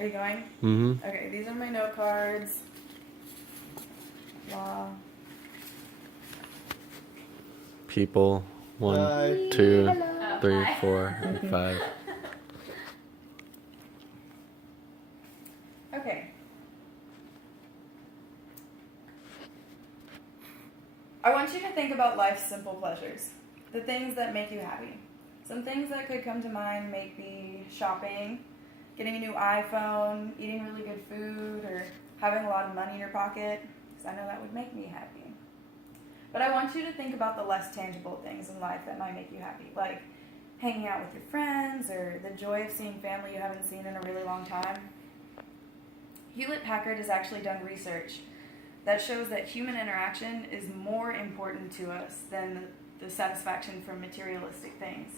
Are you going? Mm-hmm. Okay, these are my note cards. Wow. People. 1, Hi. 2, Hello. 3, Hi. 4, and 5. Okay. I want you to think about life's simple pleasures, the things that make you happy. Some things that could come to mind may be shopping, getting a new iPhone, eating really good food, or having a lot of money in your pocket, because I know that would make me happy. But I want you to think about the less tangible things in life that might make you happy, like hanging out with your friends or the joy of seeing family you haven't seen in a really long time. Hewlett-Packard has actually done research that shows that human interaction is more important to us than the satisfaction from materialistic things.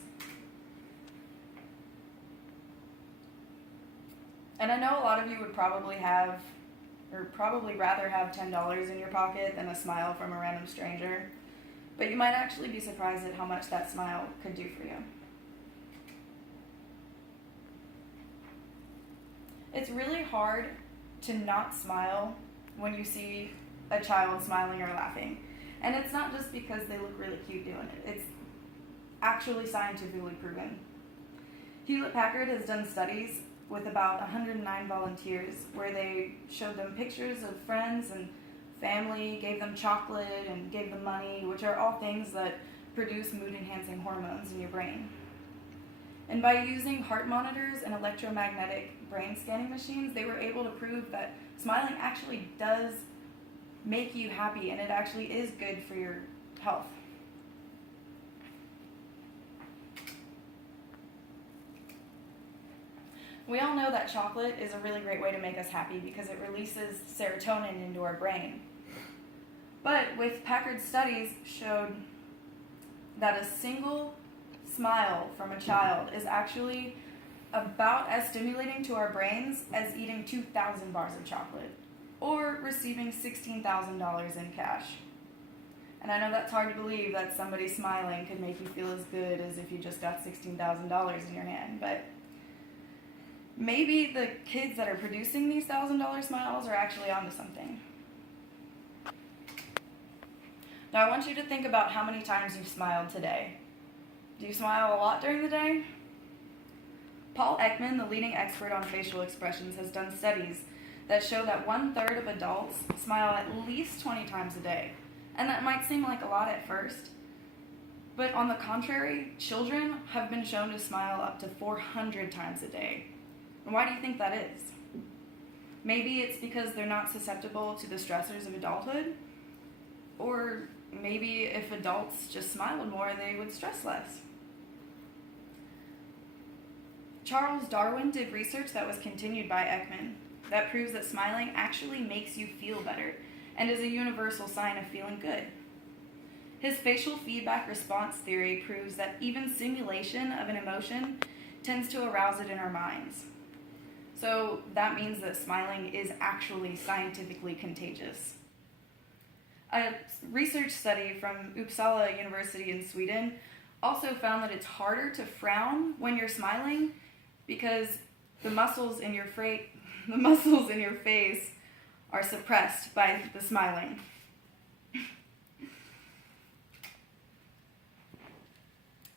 And I know a lot of you would probably rather have $10 in your pocket than a smile from a random stranger, but you might actually be surprised at how much that smile could do for you. It's really hard to not smile when you see a child smiling or laughing. And it's not just because they look really cute doing it. It's actually scientifically proven. Hewlett-Packard has done studies with about 109 volunteers where they showed them pictures of friends and family, gave them chocolate, and gave them money, which are all things that produce mood-enhancing hormones in your brain. And by using heart monitors and electromagnetic brain scanning machines, they were able to prove that smiling actually does make you happy, and it actually is good for your health. We all know that chocolate is a really great way to make us happy because it releases serotonin into our brain. But with Packard's studies showed that a single smile from a child is actually about as stimulating to our brains as eating 2,000 bars of chocolate or receiving $16,000 in cash. And I know that's hard to believe that somebody smiling could make you feel as good as if you just got $16,000 in your hand, but maybe the kids that are producing these $1,000 smiles are actually onto something. Now I want you to think about how many times you've smiled today. Do you smile a lot during the day? Paul Ekman, the leading expert on facial expressions, has done studies that show that 1/3 of adults smile at least 20 times a day. And that might seem like a lot at first, but on the contrary, children have been shown to smile up to 400 times a day. And why do you think that is? Maybe it's because they're not susceptible to the stressors of adulthood, or maybe if adults just smiled more, they would stress less. Charles Darwin did research that was continued by Ekman that proves that smiling actually makes you feel better and is a universal sign of feeling good. His facial feedback response theory proves that even simulation of an emotion tends to arouse it in our minds. So that means that smiling is actually scientifically contagious. A research study from Uppsala University in Sweden also found that it's harder to frown when you're smiling because the muscles in your face are suppressed by the smiling.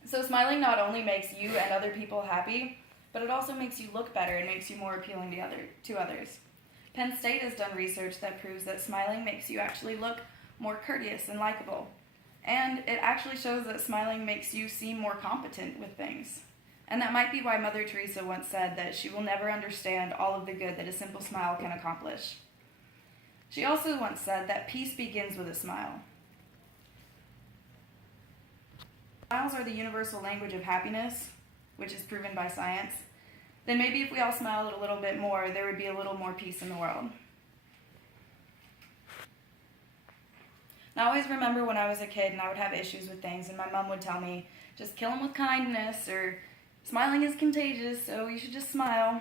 So smiling not only makes you and other people happy, but it also makes you look better and makes you more appealing to others. Penn State has done research that proves that smiling makes you actually look more courteous and likable. And it actually shows that smiling makes you seem more competent with things. And that might be why Mother Teresa once said that she will never understand all of the good that a simple smile can accomplish. She also once said that peace begins with a smile. Smiles are the universal language of happiness, which is proven by science. Then maybe if we all smiled a little bit more, there would be a little more peace in the world. Now, I always remember when I was a kid and I would have issues with things, and my mom would tell me, just kill them with kindness, or smiling is contagious, so you should just smile.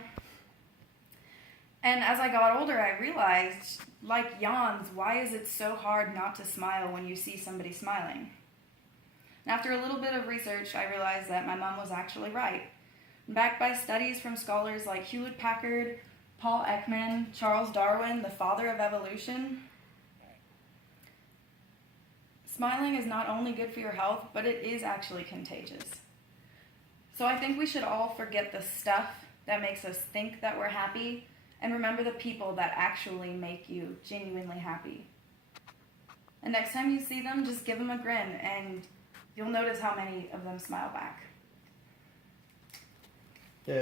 And as I got older, I realized, like yawns, why is it so hard not to smile when you see somebody smiling? And after a little bit of research, I realized that my mom was actually right. Backed by studies from scholars like Hewlett-Packard, Paul Ekman, Charles Darwin, the father of evolution. Smiling is not only good for your health, but it is actually contagious. So I think we should all forget the stuff that makes us think that we're happy and remember the people that actually make you genuinely happy. And next time you see them, just give them a grin and you'll notice how many of them smile back. Yeah.